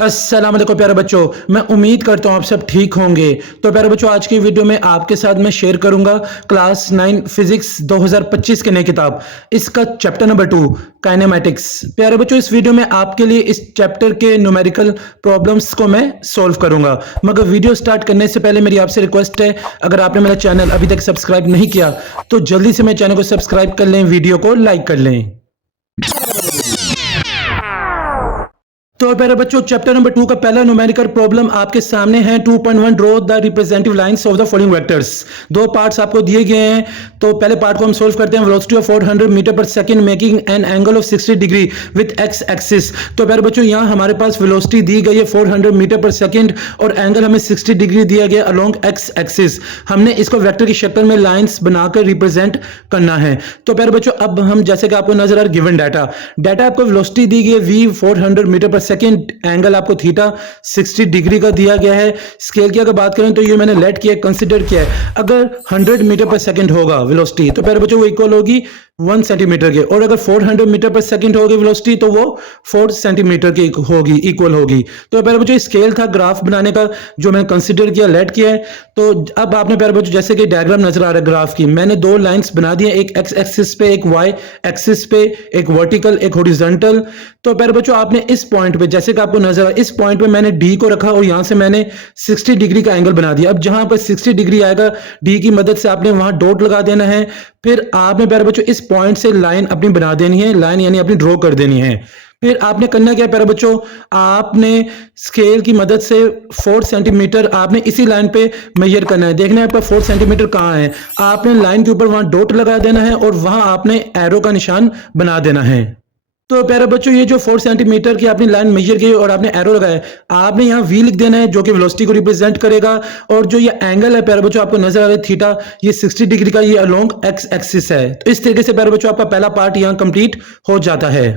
अस्सलाम वालेकुम प्यारे बच्चों, मैं उम्मीद करता हूँ आप सब ठीक होंगे। तो प्यारे बच्चों, आज की वीडियो में आपके साथ मैं शेयर करूंगा क्लास 9 फिजिक्स 2025 की नई किताब, इसका चैप्टर नंबर 2 काइनेमैटिक्स। प्यारे बच्चों, इस वीडियो में आपके लिए इस चैप्टर के न्यूमेरिकल प्रॉब्लम्स को मैं सॉल्व करूंगा। मगर वीडियो स्टार्ट करने से पहले मेरी आपसे रिक्वेस्ट है, अगर आपने मेरा चैनल अभी तक सब्सक्राइब नहीं किया तो जल्दी से मेरे चैनल को सब्सक्राइब कर लें, वीडियो को लाइक कर लें। तो प्यारे बच्चों, चैप्टर नंबर 2 का पहला न्यूमेरिकल प्रॉब्लम आपके सामने है। 2.1 draw the representative lines of the following vectors. दो पार्ट्स आपको दिए गए हैं, तो पहले पार्ट को हम सोल्व करते हैं। Velocity of 400 metre per second making an angle of 60 degree with x axis. तो प्यारे बच्चों, यहाँ हमारे पास वेलोसिटी दी गई है 400 मीटर पर सेकंड और एंगल हमें 60 डिग्री दिया गया अलोंग एक्स एक्सिस। हमने इसको वेक्टर की शक्ल में लाइंस बनाकर रिप्रेजेंट करना है। तो प्यारे बच्चों, अब हम जैसे कि आपको नजर आ रहा है गिवन डाटा आपको वेलोसिटी दी गई है v 400 metre per second, angle आपको थीटा 60 डिग्री का दिया गया है। स्केल की अगर बात करें तो ये मैंने लेट किया, कंसीडर किया है। अगर 100 मीटर पर सेकंड होगा वेलोसिटी, तो प्यारे बच्चों वो इक्वल होगी 1 सेंटीमीटर के, और अगर 400 मीटर पर सेकंड होगी वेलोसिटी तो वो 4 सेंटीमीटर की होगी, इक्वल होगी। तो प्यारे बच्चों, स्केल था ग्राफ बनाने का जो मैंने कंसीडर किया, लेट किया है। तो अब आपने प्यारे बच्चों जैसे कि डायग्राम नजर आ रहा है ग्राफ की, मैंने दो लाइंस बना दी है, एक एक्स एक्सिस पे, एक वाई एक्सिस पे, एक वर्टिकल एक हॉरिजॉन्टल। तो प्यारे बच्चों, आपने इस पॉइंट पे जैसे कि आपको नजर आ रहा है, इस पॉइंट पे मैंने डी को रखा और यहां से मैंने 60 डिग्री का एंगल बना दिया। अब जहां पर 60 डिग्री आएगा, डी की मदद से आपने वहां डॉट लगा देना है। फिर आपने प्यारे बच्चों इस पॉइंट से लाइन अपनी बना देनी है, लाइन यानी अपनी ड्रॉ कर देनी है। फिर आपने करना क्या प्यारे बच्चों, आपने स्केल की मदद से 4 सेंटीमीटर आपने इसी लाइन पे मेजर करना है। देखना है आपका 4 सेंटीमीटर कहाँ है, आपने लाइन के ऊपर वहां डॉट लगा देना है और वहां आपने एरो का निशान बना देना है। तो प्यारे बच्चों, ये जो 4 सेंटीमीटर की आपने लाइन मेजर की और आपने एरो लगाया, आपने यहाँ v लिख देना है जो कि वेलोसिटी को रिप्रेजेंट करेगा। और जो ये एंगल है प्यारे बच्चों आपको नजर आ रहा है थीटा, ये 60 डिग्री का, ये अलोंग एक्स एक्सिस है। तो इस तरीके से प्यारे बच्चों आपका पहला पार्ट यहाँ कंप्लीट हो जाता है।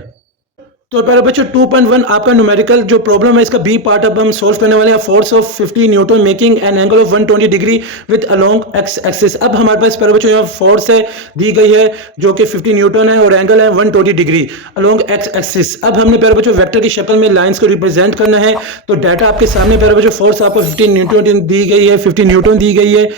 तो प्यारे बच्चों, 2.1 आपका न्यूमेरिकल जो प्रॉब्लम है, इसका बी पार्ट अब हम सोल्व करने वाले हैं। Force of 50 Newton making an angle of 120 degree with along x axis. अब हमारे पास प्यारे बच्चों यहाँ फोर्स है दी गई है जो कि 50 न्यूटन है और एंगल है 120 डिग्री अलोंग एक्स एक्सिस। अब हमने प्यारे बच्चों वेक्टर की शक्ल में लाइंस को रिप्रेजेंट करना है। तो डाटा आपके सामने प्यारे बच्चों, फोर्स आपको 50 न्यूटन दी गई है, 50 न्यूटन दी गई है,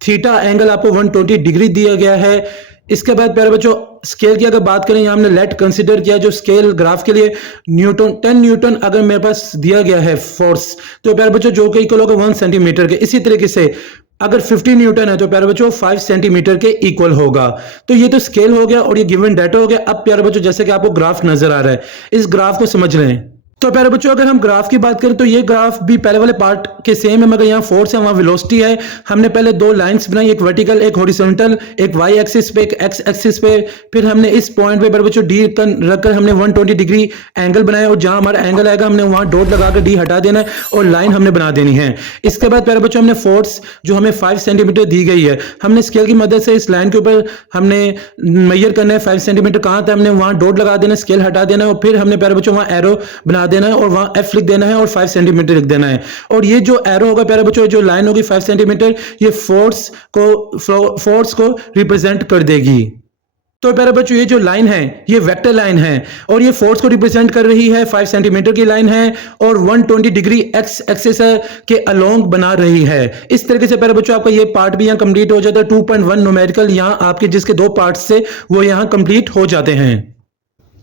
थीटा एंगल आपको 120 डिग्री दिया गया है। इसके बाद प्यारे बच्चों स्केल की अगर बात करें, यहाँ हमने लेट कंसीडर किया जो स्केल ग्राफ के लिए न्यूटन 10 न्यूटन अगर मेरे पास दिया गया है फोर्स, तो प्यारे बच्चों जो कि इक्वल होगा 1 सेंटीमीटर के। इसी तरीके से अगर 50 न्यूटन है तो प्यारे बच्चों 5 सेंटीमीटर के इक्वल होगा। तो ये तो स्केल हो गया और ये गिवन डाटा हो गया। अब प्यारे बच्चों जैसे कि आपको ग्राफ नजर आ रहा है, इस ग्राफ को समझ रहे हैं। तो प्यारे बच्चों, अगर हम ग्राफ की बात करें तो ये ग्राफ भी पहले वाले पार्ट के सेम है, मगर यहाँ फोर्स है वहाँ वेलोसिटी है। हमने पहले दो लाइंस बनाई, एक वर्टिकल एक हॉरिजॉन्टल, एक वाई एक्सिस पे एक एक्स एक्सिस पे। फिर हमने इस पॉइंट पे प्यारे बच्चों डी रखकर हमने 120 डिग्री एंगल बनाया और जहां हमारा एंगल आएगा हमने वहां डॉट लगाकर डी हटा देना है और लाइन हमने बना देनी है। इसके बाद प्यारे बच्चों हमने फोर्स जो हमें 5 सेंटीमीटर दी गई है, हमने स्केल की मदद से इस लाइन के ऊपर हमने मेजर करना है 5 सेंटीमीटर कहाँ था, हमने वहां डॉट लगा देना है, स्केल हटा देना है और फिर हमने प्यारे बच्चों वहां एरो बना देना है और वहां लिख देना है और 5 सेंटीमीटर लिख देना है। और ये जो एरो होगा प्यारे बच्चों, जो लाइन होगी 5 सेंटीमीटर, ये फोर्स को रिप्रेजेंट कर देगी। तो प्यारे बच्चों, ये जो लाइन है ये वेक्टर लाइन है और ये फोर्स को रिप्रेजेंट कर रही है, 5 सेंटीमीटर की लाइन है और 120 डिग्री एक्स एक्सिस के अलोंग बना रही है। इस तरीके से प्यारे बच्चों आपका ये पार्ट भी यहाँ कंप्लीट हो जाता है। 2.1 न्यूमेरिकल यहाँ आपके जिसके दो पार्ट्स से वो यहाँ कंप्लीट हो जाते हैं।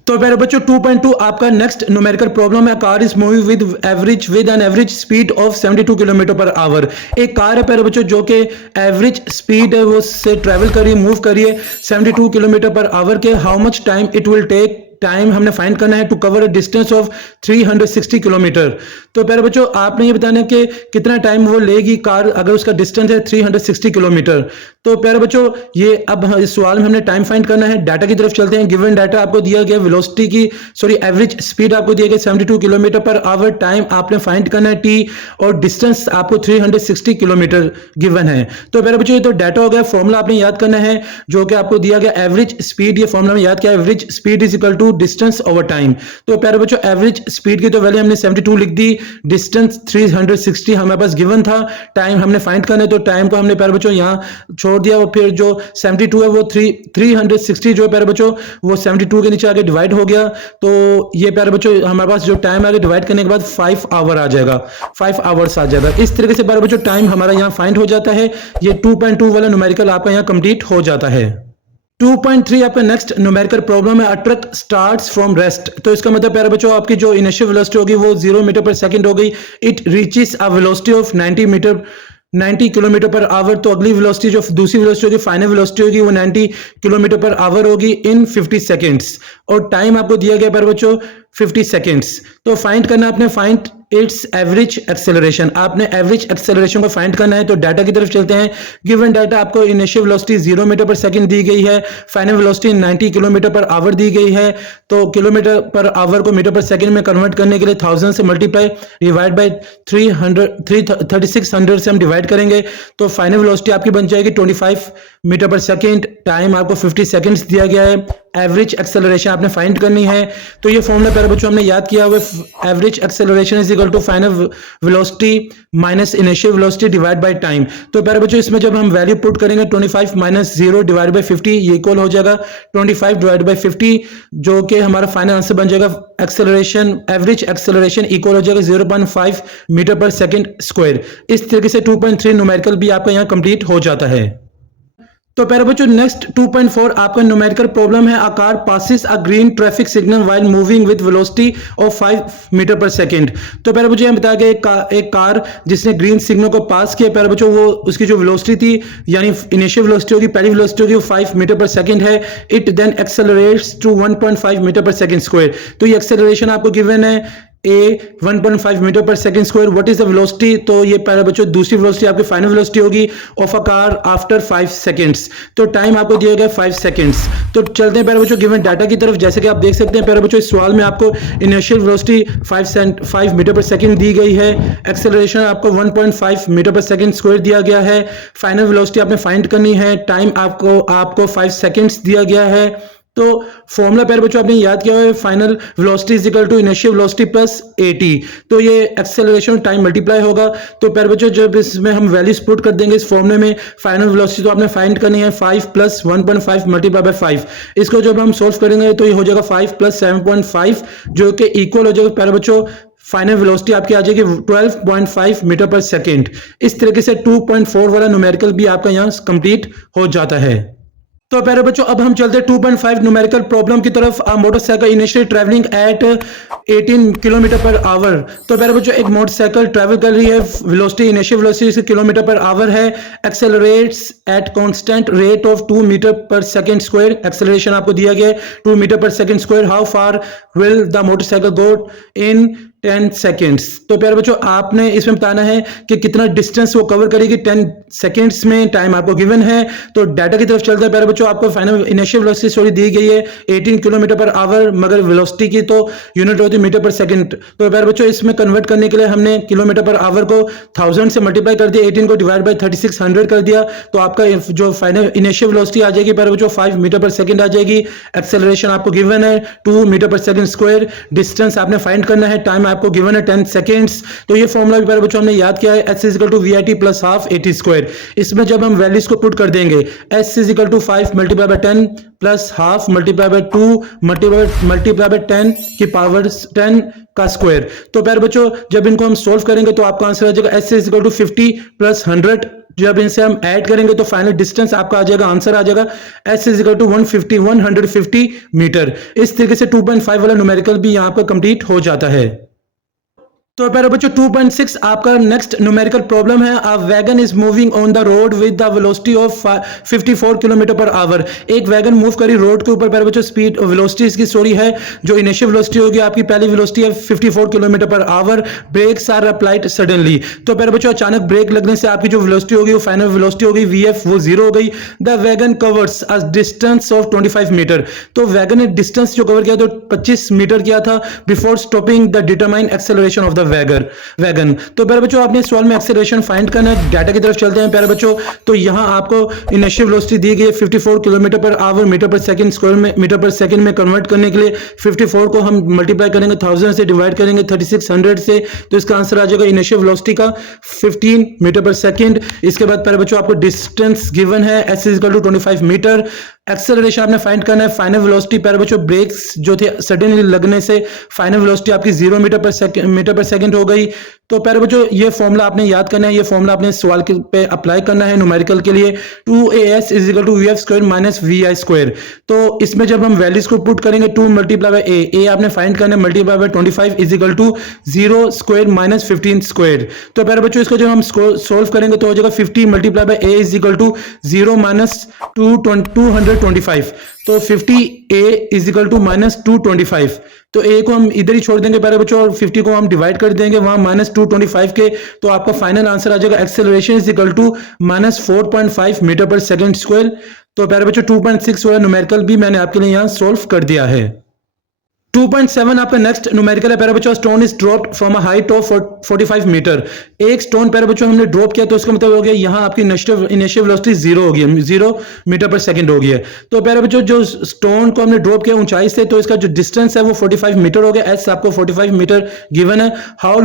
तो प्यारे बच्चों 2.2 आपका नेक्स्ट न्यूमेरिकल प्रॉब्लम है। Car is moving with an average speed of 72 kilometre per hour. एक कार है प्यारे बच्चों जो कि एवरेज स्पीड है वो से ट्रेवल करिए, मूव करिए 72 किलोमीटर पर आवर के। How much time it will take, time हमने फाइंड करना है to cover a distance of 360 kilometre. तो प्यारे बच्चों आपने ये बताना है कि कितना टाइम वो लेगी कार अगर उसका डिस्टेंस है 360 किलोमीटर। तो प्यारे बच्चों ये अब इस सवाल में हमने टाइम फाइंड करना है। डाटा की तरफ चलते हैं। गिवन डाटा आपको दिया गया वेलोसिटी की एवरेज स्पीड आपको दिया गया 72 किलोमीटर पर आवर, टाइम आपने फाइंड करना है टी और डिस्टेंस आपको 360 किलोमीटर गिवन है। तो प्यारे बच्चों ये तो डाटा हो गया। फॉर्मूला आपने याद करना है जो कि आपको दिया गया एवरेज स्पीड, ये फॉर्मूला में याद किया, average speed is equal to distance over time. तो प्यारे बच्चों एवरेज स्पीड की तो वैल्यू हमने 72 लिख दी, डिस्टेंस 360 हमारे पास गिवन था, टाइम हमने फाइंड करना है तो टाइम को हमने प्यारे बच्चों यहाँ छोड़ दिया और फिर जो 72 है वो 360 जो है प्यारे बच्चों वो 72 के नीचे आगे डिवाइड हो गया। तो ये प्यारे बच्चों हमारे पास जो टाइम आगे डिवाइड करने के बाद 5 आवर आ जाएगा, 5 आवर्स आ जाएगा। इस तरीके से प्यारे बच्चों टाइम हमारा यहाँ फाइंड हो जाता है। ये 2.2 वाला न्यूमेरिकल आपका यहाँ कंप्लीट हो जाता है। 2.3 आपका नेक्स्ट न्यूमेरिकल प्रॉब्लम है, अ ट्रक स्टार्ट्स फ्रॉम रेस्ट। तो इसका मतलब प्यारे बच्चों आपकी जो इनिशियल वेलोसिटी होगी वो 0 मीटर पर सेकंड हो गई। It reaches a velocity of 90 kilometre per hour. तो अगली वेलोसिटी जो दूसरी वेलोसिटी होगी, फाइनल वेलोसिटी होगी वो 90 किलोमीटर पर आवर होगी इन 50 सेकेंड्स, और टाइम आपको दिया गया प्यारे बच्चों 50 सेकेंड्स। तो फाइंड करना आपने, फाइंड इट्स एवरेज एक्सेलरेशन, आपने एवरेज एक्सेलरेशन को फाइंड करना है। तो डाटा की तरफ चलते हैं। गिवन डाटा आपको initial velocity 0 metre per second दी गई है, final velocity 90 kilometre per hour दी गई है। तो किलोमीटर पर आवर को मीटर पर सेकंड में कन्वर्ट करने के लिए 1000 से मल्टीप्लाई डिवाइड बाय 3600 से हम डिवाइड करेंगे तो फाइनल वेलोसिटी आपकी बन जाएगी 25 मीटर पर सेकंड। टाइम आपको 50 सेकंड्स दिया गया है। एवरेज एक्सेलरेशन आपने फाइंड करनी है। तो ये फॉर्मूला प्यारे बच्चों हमने याद किया हुआ, average acceleration is equal to final velocity minus initial velocity divide by time. तो प्यारे बच्चों इसमें जब हम वैल्यू पुट करेंगे 25 माइनस 0 डिवाइड बाय 50 ये इक्वल हो जाएगा 25 डिवाइड बाय 50, जो कि हमारा फाइनल आंसर बन जाएगा। एक्सेलरेशन, एवरेज एक्सेलरेशन इक्वल हो जाएगा 0.5 मीटर पर सेकंड स्क्वायर। इस तरीके से 2.3 न्यूमेरिकल भी आपका यहाँ कंप्लीट हो जाता है। तो प्यारे बच्चों नेक्स्ट 2.4 आपका न्यूमेरिकल प्रॉब्लम है, a car passes a green traffic signal while moving with velocity of 5 metre per second. तो प्यारे बच्चों यहां बताया गया एक कार जिसने ग्रीन सिग्नल को पास किया प्यारे बच्चों, वो उसकी जो वेलोसिटी थी यानी इनिशियल वेलोसिटी होगी, पहली वेलोसिटी होगी वो 5 मीटर पर सेकंड है। It then accelerates to 1.5 metre per second square. तो ये एक्सेलरेशन आपको गिवन है a 1.5 metre per second square. What is the velocity? तो ये प्यारे बच्चों दूसरी वेलोसिटी आपकी फाइनल वेलोसिटी होगी of a car after 5 seconds. तो टाइम आपको दिया गया 5 सेकंड्स। तो चलते हैं प्यारे बच्चों गिवन डाटा की तरफ। जैसे कि आप देख सकते हैं प्यारे बच्चों इस सवाल में आपको initial velocity 5 metre per second दी गई है, एक्सेलरेशन आपको 1.5 मीटर पर सेकंड स्क्वायर दिया गया है, फाइनल वेलोसिटी आपने फाइंड करनी है, टाइम आपको 5 सेकंड्स दिया गया है। तो फॉर्मूला प्यारे बच्चों आपने याद किया है, final velocity is equal to initial velocity plus 80। तो ये एक्सेलरेशन टाइम मल्टीप्लाई होगा। तो प्यारे बच्चों जब इसमें हम वैल्यूज पुट कर देंगे इस फॉर्मूले में, फाइनल वेलोसिटी तो आपने फाइंड करनी है 5 प्लस 1.5 मल्टीप्लाई बाय 5। इसको जब हम सोल्व करेंगे तो ये हो जाएगा 5 प्लस 7.5 जो कि इक्वल हो जाएगा प्यारे बच्चों फाइनल वेलोसिटी आपकी आ जाएगी 12.5 मीटर पर सेकेंड। इस तरीके से 2.4 वाला न्यूमेरिकल भी आपका यहाँ कंप्लीट हो जाता है। तो प्यारे बच्चों अब हम चलते हैं 2.5 न्यूमेरिकल प्रॉब्लम की तरफ। A motorcycle initially travelling at 18 kilometre per hour. तो प्यारे बच्चों एक मोटरसाइकिल ट्रैवल कर रही है, velocity initial velocity kilometre per hour है, accelerates at constant rate of 2 metre per second square. Acceleration आपको दिया गया है 2 metre per second square. How far will the motorcycle go in 10 seconds. तो प्यारे बच्चों आपने इसमें बताना है कि कितना डिस्टेंस वो कवर करेगी 10 सेकेंड्स में। टाइम आपको गिवन है। तो डाटा की तरफ चलते हैं प्यारे बच्चों। आपको फाइनल इनिशियल वेलोसिटी सॉरी दी गई है 18 किलोमीटर पर आवर, मगर वेलोसिटी की तो यूनिट होती है मीटर पर सेकंड। तो प्यारे बच्चों इसमें कन्वर्ट करने के लिए हमने किलोमीटर पर आवर को 1000 से मल्टीप्लाई कर दिया, 18 को डिवाइड बाय 3600 कर दिया। तो आपका जो फाइनल इनिशियल वेलोसिटी आ जाएगी प्यारे बच्चों 5 मीटर पर सेकंड आ जाएगी। एक्सेलरेशन आपको गिवन है 2 metre per second square. Distance आपने फाइंड करना है, टाइम आपको गिवन है 10 सेकेंड्स। तो ये फॉर्मूला भी प्यारे बच्चों हमने याद किया है, s equal to VIT plus half 80 square. इसमें जब हम वैल्यूज को पुट कर देंगे s equal to 5 multiply by 10 plus half multiply by 2 multiply by 10 की पावर 10 का स्क्वायर। तो प्यारे बच्चों जब इनको हम सोल्व करेंगे तो आपका आंसर आ जाएगा s इक्वल टू 50 प्लस 100। जब इनसे हम ऐड करेंगे तो फाइनल डिस्टेंस आपका आ जाएगा, आंसर आ जाएगा s इक्वल टू 150 मीटर। इस तरीके से 2.5 वाला न्यूमेरिकल भी यहाँ पर कंप्लीट हो जाता है। तो प्यारे बच्चों 2.6 आपका नेक्स्ट न्यूमेरिकल प्रॉब्लम है। A wagon is moving on the road with the velocity of 54 kilometre per hour. एक वैगन मूव करी रोड के ऊपर प्यारे बच्चों, स्पीड वेलोसिटी इसकी सॉरी है जो इनिशियल वेलोसिटी होगी आपकी पहली वेलोसिटी है 54 kilometre per hour. Brakes are applied suddenly. तो प्यारे बच्चों अचानक ब्रेक लगने से आपकी जो वेलोसिटी होगी वो फाइनल वेलोसिटी होगी VF वो 0 हो गई। The wagon covers a distance of 25 metre. तो वैगन ने डिस्टेंस जो कवर किया तो 25 मीटर किया था before stopping the determine acceleration of the wagon. तो प्यारे बच्चों आपने सवाल में एक्सेलरेशन फाइंड करना है। डाटा की तरफ चलते हैं प्यारे बच्चों। तो यहाँ आपको इनिशियल वेलोसिटी दी गई है 54 kilometre per hour meter per second, square में मीटर पर सेकंड में कन्वर्ट करने के लिए 54 को हम मल्टीप्लाई करेंगे 1000 से, डिवाइड करेंगे 3600 से, तो इसका आंसर आ जाएगा इनिशियल वेलोसिटी का 15 मीटर पर सेकंड। इसके बाद प्यारे बच्चों आपको डिस्टेंस गिवन है s is equal to 25 metre. Acceleration आपने फाइंड करना है। फाइनल वेलोसिटी प्यारे बच्चों ब्रेक्स जो थे सडनली लगने से फाइनल वेलोसिटी आपकी 0 मीटर पर सेकंड हो गई। तो प्यारे बच्चों ये फॉर्मूला आपने याद करना है, ये फॉर्मूला आपने सवाल के पे अप्लाई करना है न्यूमेरिकल के लिए। 2as is equal to vf square minus vi square. तो इसमें जब हम वैल्यूज को पुट करेंगे 2 मल्टीप्लाई बाय a आपने फाइंड करना है multiply by 25 is equal to 0 square minus 15 square. तो प्यारे बच्चों इसको जब हम सोल्व करेंगे तो हो जाएगा 50 multiply by a is equal to 0 minus 225। तो 50a is equal to minus 225। तो a को हम इधर ही छोड़ देंगे प्यारे बच्चों और 50 को हम डिवाइड कर देंगे वहां माइनस 225 के। तो आपका फाइनल आंसर आ जाएगा acceleration is equal to minus 4.5 metre per second square. तो प्यारे बच्चों 2.6 वाला न्यूमेरिकल भी मैंने आपके लिए यहां सोल्व कर दिया है। 2.7 आपका नेक्स्ट न्यूमेरिकल है प्यारे बच्चों। Stone is dropped from a height of 45 metre. एक स्टोन प्यारे बच्चों हमने ड्रॉप किया तो इसका मतलब हो गया यहाँ आपकी इनिशियल वेलोसिटी 0 हो गई है, 0 मीटर पर सेकंड हो गई है। तो प्यारे बच्चों जो स्टोन को हमने ड्रॉप किया ऊंचाई से, तो इसका जो डिस्टेंस है वो 45 मीटर हो गया। एस आपको 45 मीटर गिवन है। How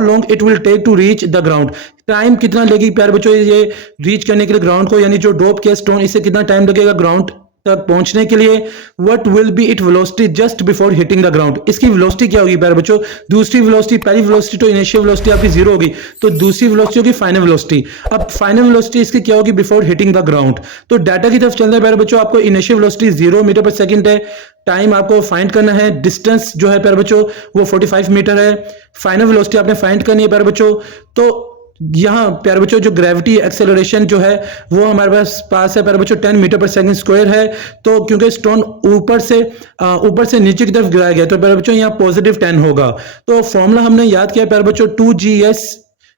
long it will take to reach the ground. Time कितना लगेगी प्यारे बच्चों ये रीच करने के लिए ग्राउंड को, यानी जो ड्रॉप किया स्टोन इसे कितना टाइम लगेगा ग्राउंड तक पहुंचने के लिए। What will be it velocity just before hitting the ground. इसकी वेलोसिटी क्या होगी प्यारे बच्चों। दूसरी वेलोसिटी, पहली वेलोसिटी तो इनिशियल वेलोसिटी आपकी 0 होगी, तो दूसरी वेलोसिटी होगी फाइनल वेलोसिटी। अब फाइनल वेलोसिटी इसकी क्या होगी बिफोर हिटिंग द ग्राउंड। तो डाटा की तरफ चलते हैं प्यारे बच्चों। आपको initial velocity 0 metre per second है। टाइम आपको फाइंड करना है। डिस्टेंस जो है प्यारे बच्चों वो 45 मीटर है। फाइनल वेलोसिटी आपने फाइंड करनी है प्यारे बच्चों। तो यहाँ प्यारे बच्चों जो ग्रेविटी एक्सेलरेशन जो है वो हमारे पास है प्यारे बच्चों 10 मीटर पर सेकंड स्क्वायर है। तो क्योंकि स्टोन ऊपर से नीचे की तरफ गिराया गया तो प्यारे बच्चों यहाँ पॉजिटिव 10 होगा। तो फॉर्मूला हमने याद किया प्यारे बच्चों 2gs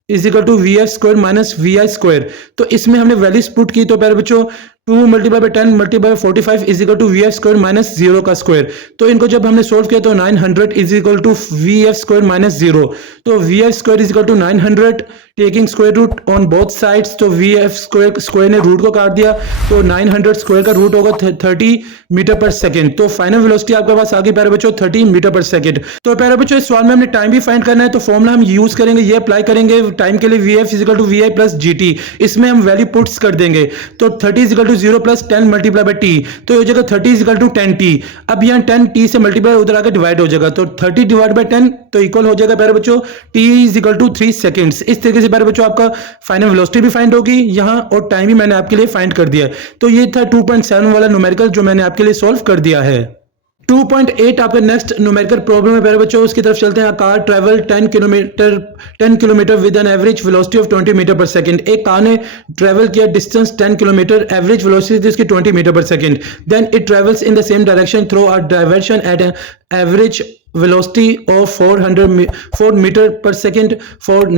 is equal to vf square minus vi square. तो इसमें हमने वैल्यूज पुट की तो प्यारे बच्चों 2 multiply by 10 multiply by 45 is equal to vf square minus 0 का स्क्वायर। तो इनको जब हमने सोल्व किया तो 900 is equal to vf square minus 0। तो vf square is equal to 900 taking square root on both sides. तो vf स्क्वायर ने रूट को काट दिया तो 900 स्क्वायर का रूट होगा 30 मीटर पर सेकंड। तो फाइनल वेलोसिटी आपके पास आ गई प्यारे बच्चों 30 मीटर पर सेकंड। तो प्यारे बच्चों इस सवाल में हमने टाइम भी फाइंड करना है, तो फॉर्मूला हम यूज करेंगे, ये अप्लाई करेंगे टाइम के लिए vf is equal to vi plus gt। इसमें हम वैल्यू पुट्स कर देंगे तो 30 is equal to 0 plus 10 multiply by t। तो हो जाएगा 30 इज इक्वल टू 10t। अब यहाँ 10t से मल्टीप्लाई उधर आकर डिवाइड हो जाएगा तो 30 डिवाइड बाय 10 तो इक्वल हो जाएगा प्यारे बच्चों t is equal to 3 seconds. इस तरीके से प्यारे बच्चों आपका फाइनल वेलोसिटी भी फाइंड होगी यहाँ और टाइम भी मैंने आपके लिए फाइंड कर दिया है। तो ये था 2.7 वाला न्यूमेरिकल जो मैंने आपके लिए सॉल्व कर दिया है। 2.8 आपका नेक्स्ट न्यूमेरिकल प्रॉब्लम है प्यारे बच्चों, उसकी तरफ चलते हैं। Car travel 10 kilometre with an average velocity of 20 metre per second. एक कार ने ट्रेवल किया डिस्टेंस 10 किलोमीटर, एवरेज वेलोसिटी इसकी 20 metre per second. Then it travels in the same direction through a diversion at an average velocity of 4 metre per second for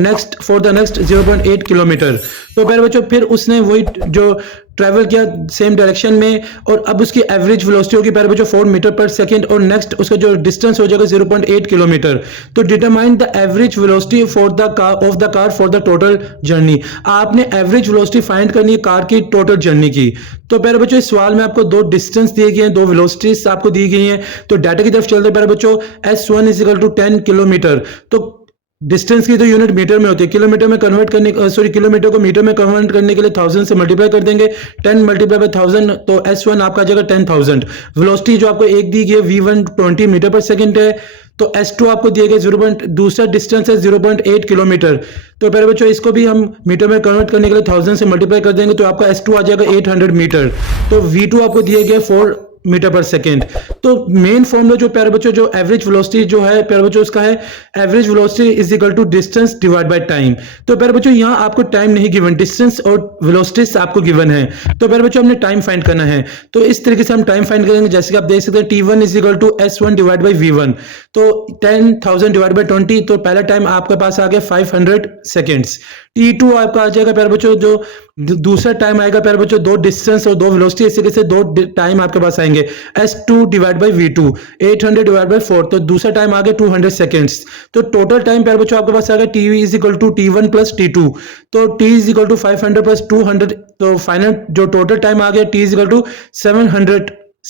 the next 0.8 kilometre. तो प्यारे बच्चों फिर उसने वही जो ट्रैवल किया सेम डायरेक्शन में और अब उसकी एवरेज वेलोसिटी होगी प्यारे बच्चों 4 मीटर पर सेकंड और नेक्स्ट उसका जो डिस्टेंस हो जाएगा 0.8 किलोमीटर। तो determine the average velocity for the car for the total journey. आपने एवरेज वेलोसिटी फाइंड करनी है कार की टोटल जर्नी की। तो प्यारे बच्चों इस सवाल में आपको दो डिस्टेंस दिए गए हैं, दो वेलोसिटीज आपको दी गई हैं। तो डाटा की तरफ चलते हैं प्यारे बच्चों। S1 is equal to 10 kilometre. तो डिस्टेंस की तो यूनिट मीटर में होती है, किलोमीटर में कन्वर्ट करने किलोमीटर को मीटर में कन्वर्ट करने के लिए 1000 से मल्टीप्लाई कर देंगे। 10 मल्टीप्लाई बाय 1000 तो S1 आपका आ जाएगा 10,000। वेलोसिटी जो आपको एक दी गई है V1 20 मीटर पर सेकंड है। तो S2 आपको दिए गए दूसरा डिस्टेंस है 0.8 किलोमीटर। तो प्यारे बच्चों इसको भी हम मीटर में कन्वर्ट करने के लिए 1000 से मल्टीप्लाई कर देंगे तो आपका S2 आ जाएगा 800 मीटर। तो V2 आपको दिए गए 4 मीटर पर सेकेंड। तो मेन फॉर्मूला जो प्यारे बच्चों जो एवरेज वेलोसिटी जो है प्यारे बच्चों उसका है average velocity is equal to distance divide by time. तो प्यारे बच्चों यहाँ आपको टाइम नहीं गिवन, डिस्टेंस और वेलोसिटीज आपको गिवन है। तो प्यारे बच्चों हमने टाइम फाइंड करना है। तो इस तरीके से हम टाइम फाइंड करेंगे जैसे कि आप देख सकते हैं T1 is equal to S1 divide by V1। तो 10,000 डिवाइड बाय 20 तो पहला टाइम आपके पास आ गया 500 सेकेंड्स। T2 आपका आ जाएगा प्यारे बच्चों, जो दूसरा टाइम आएगा प्यारे बच्चों, दो डिस्टेंस और दो वेलोसिटी, इस तरीके से दो टाइम आपके पास आएंगे। S2 divide by V2, 800 divide by 4, तो दूसरा टाइम आ गया 200 सेकेंड्स। तो टोटल टाइम प्यारे बच्चों आपके पास आ गया T is equal to T1 plus T2, तो T is equal to 500 plus 200, तो फाइनल जो टोटल टाइम आ गया T is equal to 700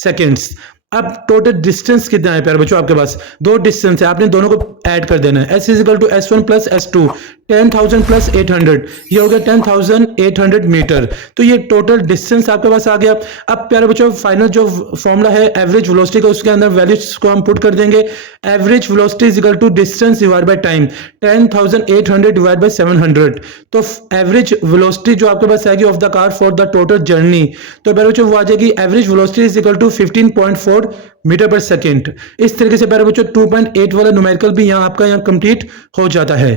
seconds. अब टोटल डिस्टेंस कितना है प्यारे बच्चों आपके पास, दो डिस्टेंस है, आपने दोनों को ऐड कर देना है। S is equal to S1 plus S2, 10,000 plus 800, ये हो गया 10,800 मीटर। तो ये टोटल डिस्टेंस आपके पास आ गया। अब प्यारे बच्चों फाइनल जो फॉर्मूला है एवरेज वेलोसिटी का, उसके अंदर वैल्यूज को हम पुट कर देंगे। Average velocity is equal to distance divide by time, 10,800 divide by 700, तो एवरेज वेलोसिटी जो आपके पास आएगी of the car for the total journey, तो प्यारे बच्चों वो आ जाएगी average velocity is equal to 15.4 metre per second. इस तरीके से प्यारे बच्चों 2.8 वाला न्यूमेरिकल भी यहाँ आपका यहाँ कंप्लीट हो जाता है।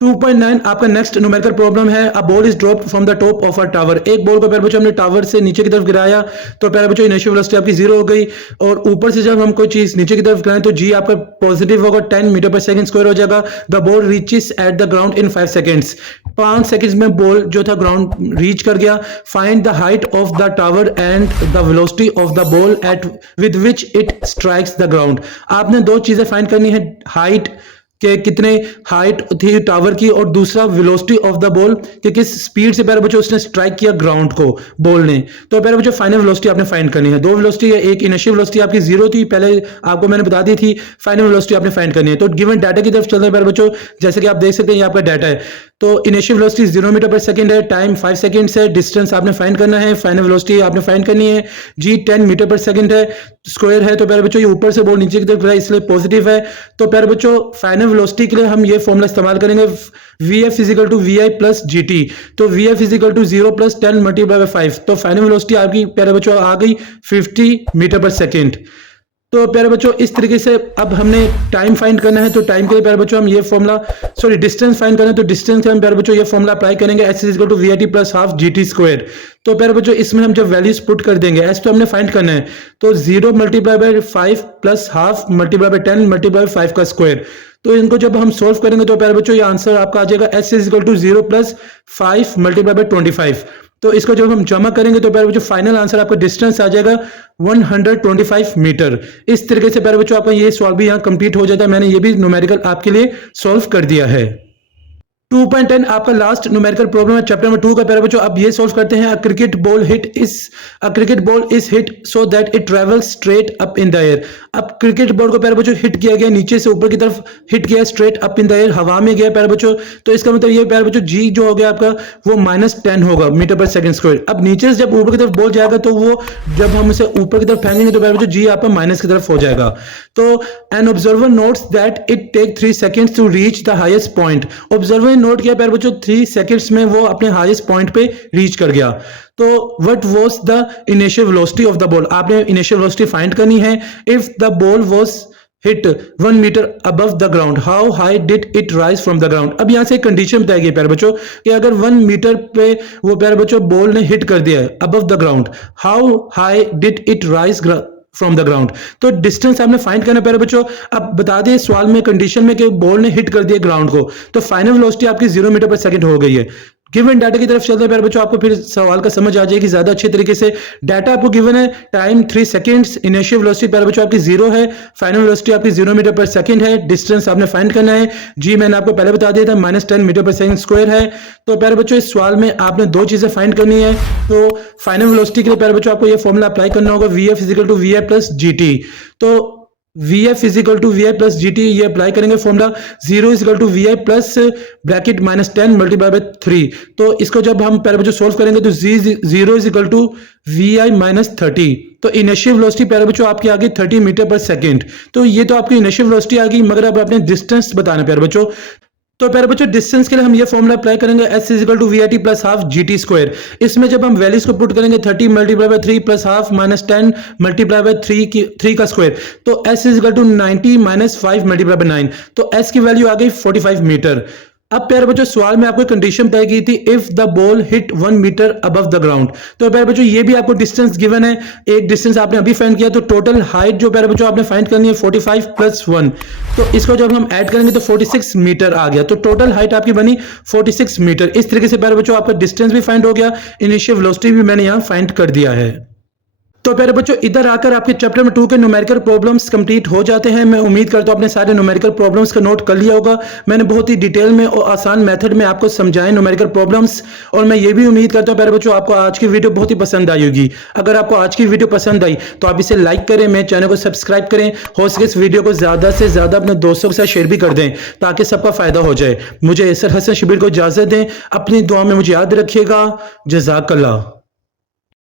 2.9 आपका नेक्स्ट न्यूमेरिकल प्रॉब्लम है। A ball is dropped from the top of a tower, एक बॉल को प्यारे बच्चों हमने टावर से नीचे की तरफ गिराया, तो प्यारे बच्चों इनिशियल वेलोसिटी आपकी जीरो हो गई, और ऊपर से जब हम कोई चीज नीचे की तरफ गिराएं तो जी आपका पॉजिटिव होगा, 10 मीटर पर सेकंड स्क्वायर हो जाएगा। The ball reaches at the ground in 5 seconds, 5 seconds में बॉल जो था ग्राउंड रीच कर गया। Find the height of the tower and the velocity of the ball at with which it strikes the ground. आपने दो चीजें find करनी है, हाइट के कितने हाइट थी टावर की, और दूसरा वेलोसिटी ऑफ द बॉल कि किस स्पीड से प्यारे बच्चों उसने स्ट्राइक किया ग्राउंड को बॉल ने। तो प्यारे बच्चों फाइनल वेलोसिटी आपने फाइंड करनी है। दो वेलोसिटी है, एक इनिशियल वेलोसिटी आपकी जीरो थी, पहले आपको मैंने बता दी थी, फाइनल वेलोसिटी आपने फाइंड करनी है। तो गिवन डाटा की तरफ चलते हैं प्यारे बच्चों, जैसे कि आप देख सकते हैं ये आपका डाटा है। तो initial velocity 0 metre per second है, टाइम 5 सेकंड्स है, डिस्टेंस आपने फाइंड करना है, फाइनल वेलोसिटी आपने फाइंड करनी है, जी 10 मीटर पर सेकंड है, स्क्वायर है। तो प्यारे बच्चों ये ऊपर से बॉल नीचे की तरफ गिरा इसलिए पॉजिटिव है। तो प्यारे बच्चों फाइनल वेलोसिटी के लिए हम ये फॉर्मूला इस्तेमाल करेंगे, Vf is equal to Vi plus GT, तो Vf is equal to 0 plus 10 multiply by 5, तो फाइनल वेलोसिटी आपकी प्यारे बच्चों आ गई 50 मीटर पर सेकंड। तो प्यारे बच्चों इस तरीके से अब हमने टाइम फाइंड करना है, तो टाइम के लिए प्यारे बच्चों हम ये फॉर्मूला डिस्टेंस फाइंड करना है, तो डिस्टेंस के हम प्यारे बच्चों ये फॉर्मूला अप्लाई करेंगे, S is equal to VIT plus half GT square. तो प्यारे बच्चों इसमें हम जब वैल्यूज पुट कर देंगे, S तो हमने फाइंड करना है, तो 0 multiply by 5 plus half multiply by 10 multiply by 5 का स्क्वायर। तो इनको जब हम सोल्व करेंगे तो प्यारे बच्चों ये आंसर आपका आ जाएगा S is equal to 0 plus 5 multiply by 25। तो इसको जब हम जमा करेंगे तो प्यारे बच्चों फाइनल आंसर आपका डिस्टेंस आ जाएगा 125 मीटर। इस तरीके से प्यारे बच्चों आपका ये सॉल्व भी यहाँ कंप्लीट हो जाता है। मैंने ये भी न्यूमेरिकल आपके लिए सॉल्व कर दिया है। 2.10 आपका लास्ट न्यूमेरिकल प्रॉब्लम है चैप्टर नंबर 2 का। प्यारे बच्चों अब ये सॉल्व करते हैं। A cricket ball is hit so that it travels straight up in the air. अब क्रिकेट बॉल को प्यारे बच्चों हिट किया गया, नीचे से ऊपर की तरफ हिट किया, straight up in the air, हवा में गया प्यारे बच्चों। तो इसका मतलब ये प्यारे बच्चों जी जो हो गया आपका वो -10 होगा मीटर पर सेकंड स्क्वायर। अब नीचे से जब ऊपर की तरफ बॉल जाएगा तो वो जब हम उसे ऊपर की तरफ फेंकेंगे तो प्यारे बच्चों जी आपका माइनस की तरफ हो जाएगा। तो an observer notes that it take 3 seconds to reach the highest point. Observer ने नोट किया प्यारे बच्चों 3 सेकंड्स में वो अपने हाईएस्ट पॉइंट पे रीच कर गया। तो what was the initial velocity of the ball, आपने इनिशियल वेलोसिटी फाइंड करनी है। If the ball was hit 1 metre above the ground, how high did it rise from the ground. अब यहां से एक कंडीशन बताई गई प्यारे बच्चों कि अगर 1 मीटर पे वो प्यारे बच्चों बॉल ने हिट कर दिया है above the ground, how high did it rise from the ground. तो डिस्टेंस आपने फाइंड करना प्यारे बच्चों। अब बता दें सवाल में कंडीशन में कि बॉल ने हिट कर दिया ग्राउंड को, तो फाइनल वेलोसिटी आपकी 0 मीटर पर सेकंड हो गई है। गिवन डाटा की तरफ चलते हैं प्यारे बच्चों, आपको फिर सवाल का समझ आ जाएगी ज्यादा अच्छे तरीके से। डाटा आपको गिवन है, टाइम 3 सेकंड्स, इनिशियल वेलोसिटी प्यारे बच्चों आपकी 0 है, फाइनल वेलोसिटी आपकी 0 मीटर पर सेकंड है, डिस्टेंस आपने फाइंड करना है, जी मैंने आपको पहले बता दिया था -10 मीटर पर सेकंड स्क्वायर है। तो प्यारे बच्चों इस सवाल में आपने दो चीजें फाइंड करनी है। तो फाइनल वेलोसिटी के लिए प्यारे बच्चों आपको ये फॉर्मूला अप्लाई करना होगा, Vf is equal to Vi plus GT। तो Vf is equal to Vi plus GT ये अप्लाई करेंगे formula, 0 is equal to Vi plus bracket -10 multiply by 3। तो इसको जब हम प्यारे बच्चों सोल्व करेंगे तो 0 is equal to Vi minus 30। तो इनिशियल वेलोसिटी प्यारे बच्चों आपकी आ गई 30 मीटर पर सेकंड। तो ये तो आपकी इनिशियल वेलोसिटी आ गई, मगर अब आपने डिस्टेंस बताना प्यारे बच्चों। तो प्यारे बच्चों डिस्टेंस के लिए हम ये फॉर्मूला अप्लाई करेंगे, S is equal to VIT plus half GT square. इसमें जब हम वैल्यूज को पुट करेंगे 30 multiply by 3 plus half -10 multiply by 3 का स्क्वायर, तो S is equal to 90 -5 multiply by 9, तो S की वैल्यू आ गई 45 मीटर। अब प्यारे बच्चों सवाल में आपको कंडीशन बताई गई थी if the ball hit 1 metre above the ground. तो प्यारे बच्चों ये भी आपको डिस्टेंस गिवन है, एक डिस्टेंस आपने अभी फाइंड किया, तो टोटल हाइट जो प्यारे बच्चों आपने फाइंड करनी है 45 + 1, तो इसको जब हम ऐड करेंगे तो 46 मीटर आ गया। तो टोटल हाइट आपकी बनी 46 मीटर। इस तरीके से प्यारे बच्चों आपका डिस्टेंस भी फाइंड हो गया, इनिशियल वेलोसिटी भी मैंने यहाँ फाइंड कर दिया है। तो प्यारे बच्चों इधर आकर आपके चैप्टर में 2 के न्यूमेरिकल प्रॉब्लम्स कंप्लीट हो जाते हैं। मैं उम्मीद करता हूं आपने सारे न्यूमेरिकल प्रॉब्लम्स का नोट कर लिया होगा। मैंने बहुत ही डिटेल में और आसान मेथड में आपको समझाए न्यूमेरिकल प्रॉब्लम्स, और मैं ये भी उम्मीद करता हूं प्यारे बच्चों आपको आज की वीडियो बहुत ही पसंद आई होगी। अगर आपको आज की वीडियो पसंद आई तो आप इसे लाइक करें, मेरे चैनल को सब्सक्राइब करें, हो सके इस वीडियो को ज्यादा से ज्यादा अपने दोस्तों के साथ शेयर भी कर दें ताकि सबका फायदा हो जाए। मुझे सर हसन शिबिर को इजाजत दें, अपनी दुआ में मुझे याद रखिएगा। जज़ाकल्लाह।